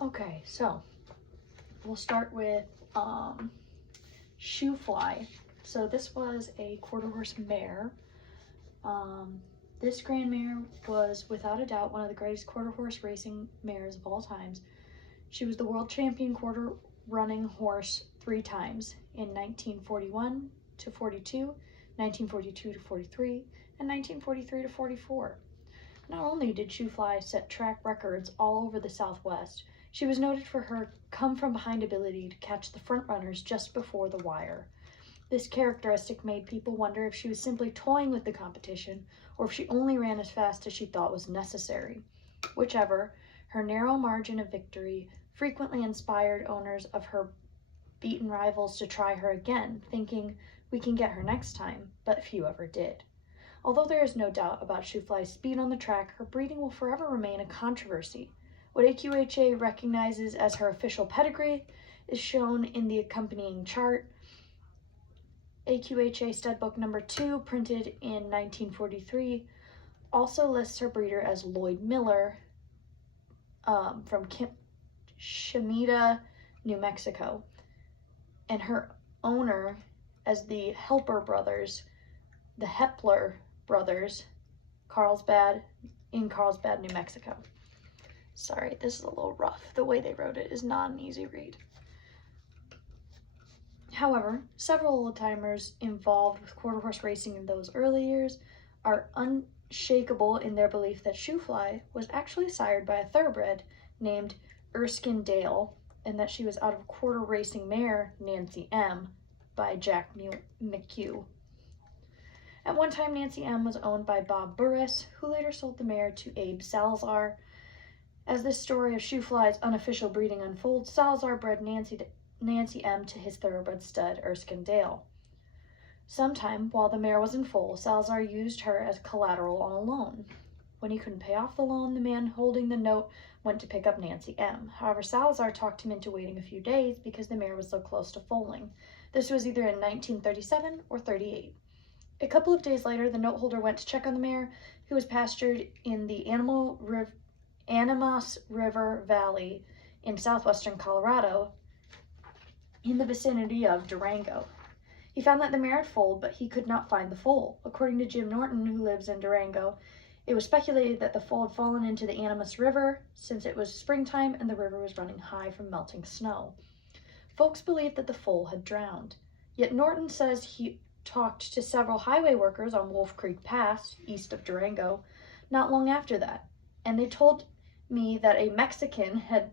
Okay, so we'll start with Shue Fly. So this was a quarter horse mare. This grand mare was without a doubt one of the greatest quarter horse racing mares of all times. She was the world champion quarter running horse 3 times in 1941 to 42, 1942 to 43, and 1943 to 44. Not only did Shue Fly set track records all over the Southwest, she was noted for her come-from-behind ability to catch the front runners just before the wire. This characteristic made people wonder if she was simply toying with the competition or if she only ran as fast as she thought was necessary. Whichever, her narrow margin of victory frequently inspired owners of her beaten rivals to try her again, thinking, we can get her next time, but few ever did. Although there is no doubt about Shue Fly's speed on the track, her breeding will forever remain a controversy. What AQHA recognizes as her official pedigree is shown in the accompanying chart. AQHA Studbook number 2, printed in 1943, also lists her breeder as Lloyd Miller from Chimita, New Mexico, and her owner as the Hepler brothers, Carlsbad, New Mexico. Sorry, this is a little rough. The way they wrote it is not an easy read. However, several old-timers involved with quarter horse racing in those early years are unshakable in their belief that Shue Fly was actually sired by a thoroughbred named Erskine Dale, and that she was out of quarter racing mare Nancy M by Jack McHugh. At one time, Nancy M was owned by Bob Burris, who later sold the mare to Abe Salazar. As this story of Shue Fly's unofficial breeding unfolds, Salazar bred Nancy M to his thoroughbred stud, Erskine Dale. Sometime while the mare was in foal, Salazar used her as collateral on a loan. When he couldn't pay off the loan, the man holding the note went to pick up Nancy M. However, Salazar talked him into waiting a few days because the mare was so close to foaling. This was either in 1937 or 38. A couple of days later, the note holder went to check on the mare, who was pastured in the Animas River Valley in southwestern Colorado, in the vicinity of Durango. He found that the mare had foaled, but he could not find the foal. According to Jim Norton, who lives in Durango, it was speculated that the foal had fallen into the Animas River since it was springtime and the river was running high from melting snow. Folks believed that the foal had drowned. Yet Norton says he talked to several highway workers on Wolf Creek Pass, east of Durango, not long after that, and they told me that a Mexican had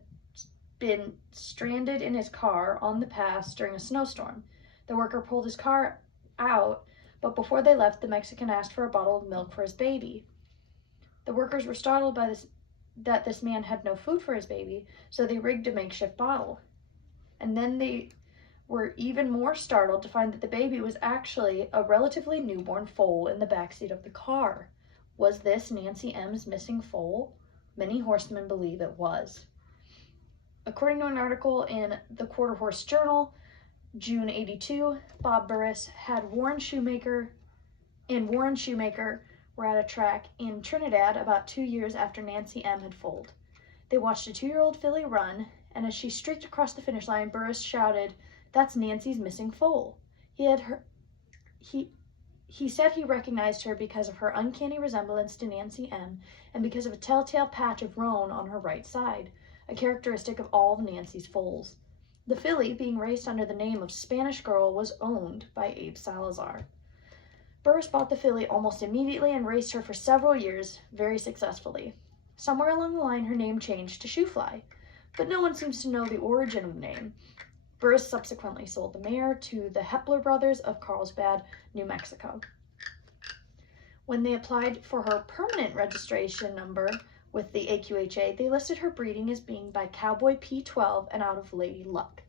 been stranded in his car on the pass during a snowstorm. The worker pulled his car out, but before they left, the Mexican asked for a bottle of milk for his baby. The workers were startled by that this man had no food for his baby, so they rigged a makeshift bottle. And then they were even more startled to find that the baby was actually a relatively newborn foal in the backseat of the car. Was this Nancy M's missing foal? Many horsemen believe it was. According to an article in the Quarter Horse Journal, June 82, Bob Burris and Warren Shoemaker were at a track in Trinidad about 2 years after Nancy M had foaled. They watched a 2-year-old filly run, and as she streaked across the finish line, Burris shouted, "That's Nancy's missing foal." He said he recognized her because of her uncanny resemblance to Nancy M and because of a telltale patch of roan on her right side, a characteristic of all of Nancy's foals. The filly, being raced under the name of Spanish Girl, was owned by Abe Salazar. Burris bought the filly almost immediately and raced her for several years, very successfully. Somewhere along the line, her name changed to Shue Fly, but no one seems to know the origin of the name. Burris subsequently sold the mare to the Hepler brothers of Carlsbad, New Mexico. When they applied for her permanent registration number with the AQHA, they listed her breeding as being by Cowboy P12 and out of Lady Luck.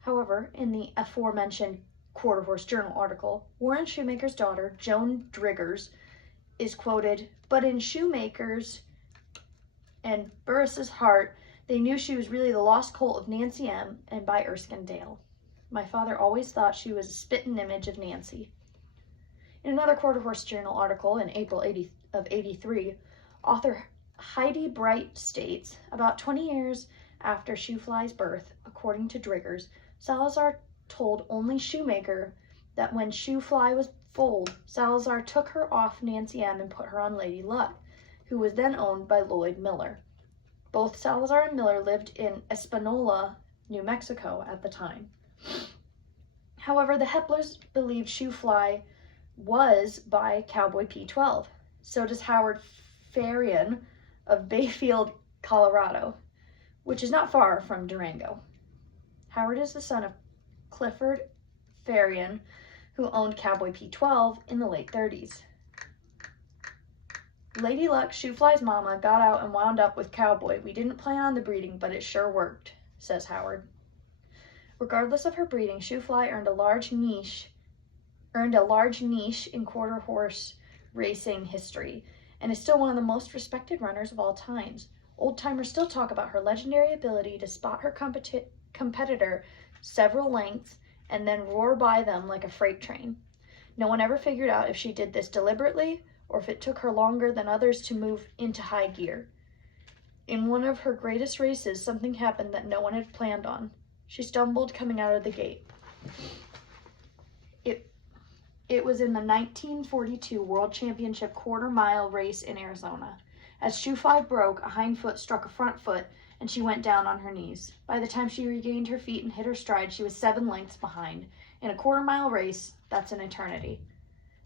However, in the aforementioned Quarter Horse Journal article, Warren Shoemaker's daughter, Joan Driggers, is quoted, "But in Shoemaker's and Burris's heart, they knew she was really the lost colt of Nancy M and by Erskine Dale. My father always thought she was a spittin' image of Nancy." In another Quarter Horse Journal article in April of '83, author Heidi Bright states, about 20 years after Shue Fly's birth, according to Driggers, Salazar told only Shoemaker that when Shue Fly was foaled, Salazar took her off Nancy M and put her on Lady Luck, who was then owned by Lloyd Miller. Both Salazar and Miller lived in Espanola, New Mexico at the time. However, the Heplers believed Shue Fly was by Cowboy P12. So does Howard Farian of Bayfield, Colorado, which is not far from Durango. Howard is the son of Clifford Farian, who owned Cowboy P12 in the late 30s. Lady Luck, Shue Fly's mama, got out and wound up with Cowboy. We didn't plan on the breeding, but it sure worked, says Howard. Regardless of her breeding, Shue Fly earned a large niche in quarter horse racing history, and is still one of the most respected runners of all times. Old-timers still talk about her legendary ability to spot her competitor several lengths and then roar by them like a freight train. No one ever figured out if she did this deliberately or if it took her longer than others to move into high gear. In one of her greatest races, something happened that no one had planned on. She stumbled coming out of the gate. It was in the 1942 World Championship quarter-mile race in Arizona. As Shue Fly broke, a hind foot struck a front foot, and she went down on her knees. By the time she regained her feet and hit her stride, she was 7 lengths behind. In a quarter-mile race, that's an eternity.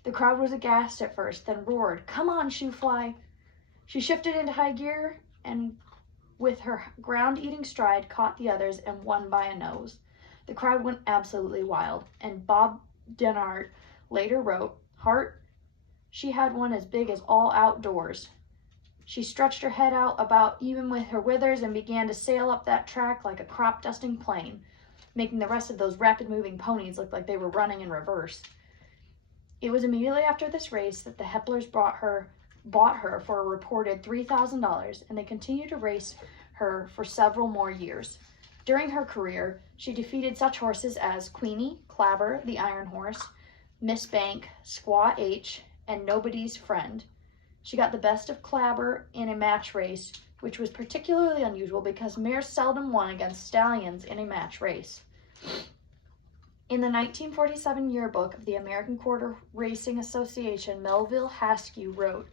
The crowd was aghast at first, then roared, "Come on, Shue Fly!" She shifted into high gear, and with her ground-eating stride, caught the others and won by a nose. The crowd went absolutely wild, and Bob Denard later wrote, "Hart, she had one as big as all outdoors. She stretched her head out about even with her withers and began to sail up that track like a crop-dusting plane, making the rest of those rapid-moving ponies look like they were running in reverse." It was immediately after this race that the Heplers bought her for a reported $3,000, and they continued to race her for several more years. During her career, she defeated such horses as Queenie, Clabber, the Iron Horse, Miss Bank, Squaw H, and Nobody's Friend. She got the best of Clabber in a match race, which was particularly unusual because mares seldom won against stallions in a match race. In the 1947 yearbook of the American Quarter Racing Association, Melville Haskew wrote,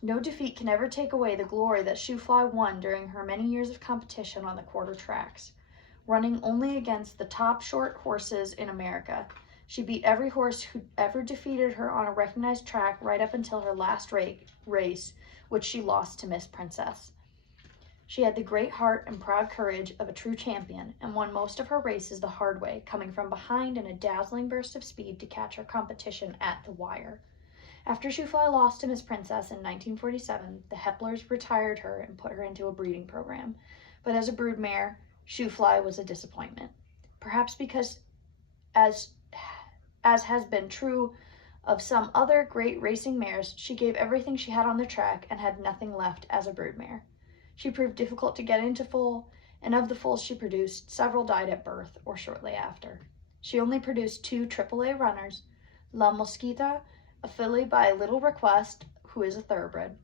"No defeat can ever take away the glory that Shue Fly won during her many years of competition on the quarter tracks, running only against the top short horses in America. She beat every horse who ever defeated her on a recognized track right up until her last race, which she lost to Miss Princess. She had the great heart and proud courage of a true champion and won most of her races the hard way, coming from behind in a dazzling burst of speed to catch her competition at the wire." After Shue Fly lost to Miss Princess in 1947, the Heplers retired her and put her into a breeding program. But as a broodmare, Shue Fly was a disappointment. Perhaps because, as has been true of some other great racing mares, she gave everything she had on the track and had nothing left as a broodmare. She proved difficult to get into foal, and of the foals she produced, several died at birth or shortly after. She only produced 2 AAA runners, La Mosquita, a filly by Little Request, who is a thoroughbred,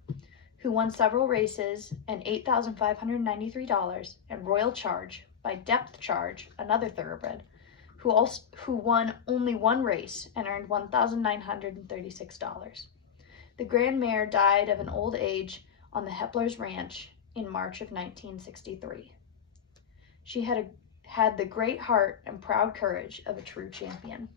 who won several races and $8,593, and Royal Charge by Depth Charge, another thoroughbred, who won only 1 race and earned $1,936. The grand mare died of an old age on the Hepler's ranch in March of 1963. She had the great heart and proud courage of a true champion.